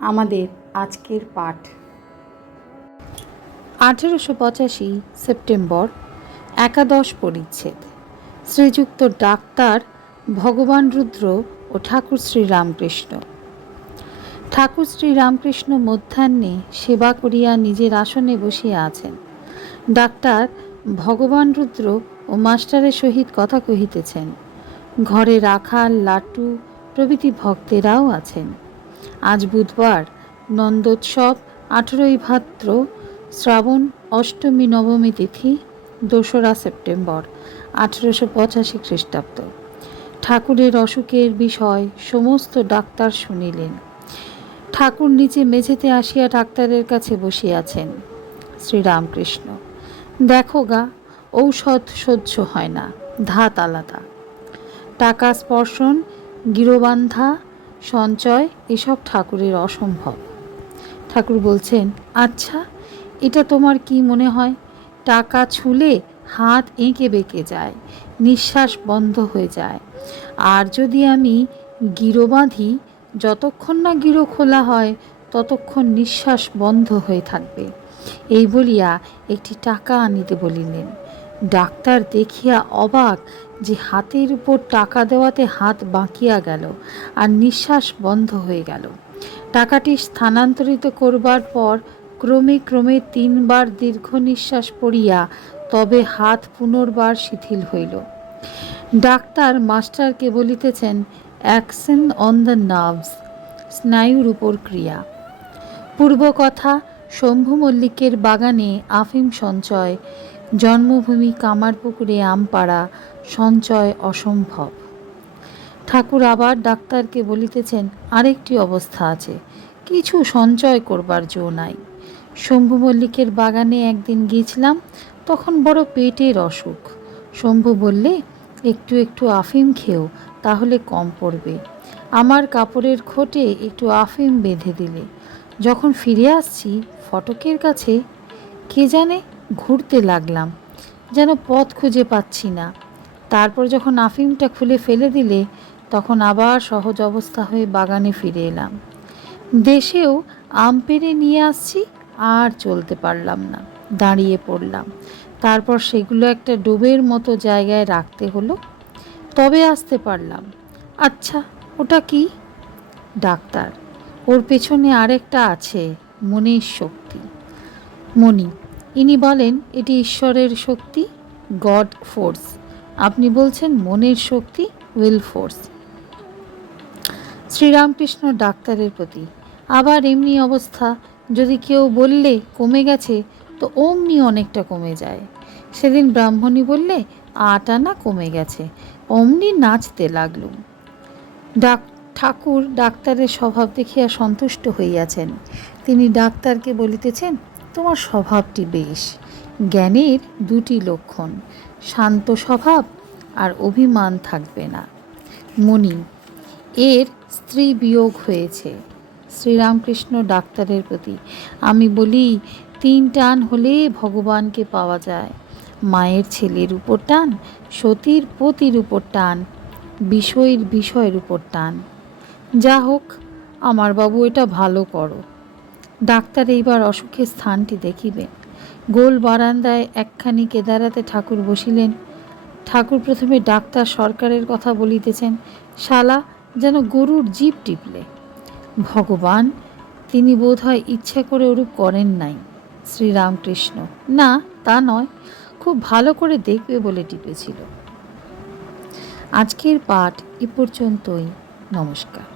আমাদের আজকের পাঠ। আঠেরোশো পঁচাশি সেপ্টেম্বর, একাদশ পরিচ্ছেদ। শ্রীযুক্ত ডাক্তার ভগবান রুদ্র ও ঠাকুর শ্রীরামকৃষ্ণ ঠাকুর শ্রীরামকৃষ্ণ মধ্যাহ্নে সেবা করিয়া নিজের আসনে বসিয়া আছেন। ডাক্তার ভগবান রুদ্র ও মাস্টারের সহিত কথা কহিতেছেন। ঘরে রাখাল লাটু প্রভৃতি ভক্তেরাও আছেন। আজ বুধবার, নন্দোৎসব আঠেরোই ভাদ্র, শ্রাবণ অষ্টমী নবমী তিথি, দোসরা সেপ্টেম্বর, আঠেরোশো পঁচাশি খ্রিস্টাব্দ। ঠাকুরের অসুখের বিষয় সমস্ত ডাক্তার শুনিলেন। ঠাকুর নিচে মেঝেতে আসিয়া ডাক্তারের কাছে বসিয়াছেন। শ্রীরামকৃষ্ণ, দেখো গা, ঔষধ সহ্য হয় না, ধাত আলাদা। টাকা স্পর্শন, গিরোবান্ধা সঞ্চয়, এসব ঠাকুরের অসম্ভব। ঠাকুর বলছেন আচ্ছা এটা তোমার কি মনে হয়? টাকা ছুলে হাত এঁকে বেঁকে যায়, নিঃশ্বাস বন্ধ হয়ে যায়। আর যদি আমি গিরো বাঁধি, যতক্ষণ না গিরো খোলা হয়, ততক্ষণ নিঃশ্বাস বন্ধ হয়ে থাকবে। এই বলিয়া একটি টাকা আনিতে বলিলেন। ডাক্তার দেখিয়া অবাক যে হাতের উপর টাকা দেওয়াতে হাত বাঁকিয়া গেল আর নিঃশ্বাস বন্ধ হয়ে গেল। টাকাটি স্থানান্তরিত করবার পর ক্রমে ক্রমে তিনবার দীর্ঘ নিঃশ্বাস পড়িয়া তবে হাত পুনর্বার শিথিল হইল। ডাক্তার মাস্টারকে বলিতেছেন অ্যাকশন অন দ্য নার্ভস স্নায়ুর উপর ক্রিয়া। পূর্ব কথা শম্ভু মল্লিকের বাগানে আফিম সঞ্চয়, জন্মভূমি কামারপুকুরে আমপাড়া, সঞ্চয় অসম্ভব। ঠাকুর আবার ডাক্তারকে বলিতেছেন, আরেকটি অবস্থা আছে, কিছু সঞ্চয় করবার জো নাই। শম্ভু মল্লিকের বাগানে একদিন গিয়েছিলাম, তখন বড় পেটের অসুখ। শম্ভু বললে, একটু একটু আফিম খেও, তাহলে কম পড়বে। আমার কাপড়ের খোটে একটু আফিম বেঁধে দিলে। যখন ফিরে আসছি, ফটকের কাছে কে জানে ঘুরতে লাগলাম, যেন পথ খুঁজে পাচ্ছি না। তারপর যখন আফিমটা খুলে ফেলে দিলে, তখন আবার সহজ অবস্থা হয়ে বাগানে ফিরে এলাম। দেশেও আম পেড়ে নিয়ে আসছি, আর চলতে পারলাম না, দাঁড়িয়ে পড়লাম। তারপর সেগুলো একটা ডোবের মতো জায়গায় রাখতে হলো, তবে আসতে পারলাম। আচ্ছা ওটা কি? ডাক্তার ওর পেছনে আরেকটা আছে, মনের শক্তি। মণি, ইনি বলেন, এটি ঈশ্বরের শক্তি, গড ফোর্স। আপনি বলছেন মনের শক্তি, উইল ফোর্স। শ্রীরামকৃষ্ণ ডাক্তারের প্রতি, আবার এমনি অবস্থা, যদি কেউ বললে কমে গেছে, তো অমনি অনেকটা কমে যায়। সেদিন ব্রাহ্মণী বললে, আট আনা কমে গেছে, অমনি নাচতে লাগলুম। ডাক ঠাকুর ডাক্তারের স্বভাব দেখিয়া সন্তুষ্ট হইয়াছেন। তিনি ডাক্তারকে বলিতেছেন, তোমার স্বভাবটি বেশ। জ্ঞানের দুটি লক্ষণ, শান্ত স্বভাব আর অভিমান থাকবে না। মণি, এর স্ত্রী বিয়োগ হয়েছে। শ্রীরামকৃষ্ণ ডাক্তারের প্রতি আমি বলি, তিন টান হলে ভগবানকে পাওয়া যায়। মায়ের ছেলের উপর টান, সতীর পতির উপর টান, বিষয়ের বিষয়ের উপর টান। যা হোক, আমার বাবু এটা ভালো করো। ডাক্তার এইবার অসুখের স্থানটি দেখিবেন গোল বারান্দায় একখানি কেদারাতে ঠাকুর বসিলেন। ঠাকুর প্রথমে ডাক্তার সরকারের কথা বলিতেছেন, শালা, যেন গরুর জীব টিপলে। ভগবান, তিনি বোধহয় ইচ্ছা করে ওরূপ করেন নাই, শ্রীরামকৃষ্ণ। না, তা নয়, খুব ভালো করে দেখবে বলে টিপেছিল। আজকের পাঠ এ পর্যন্তই। নমস্কার।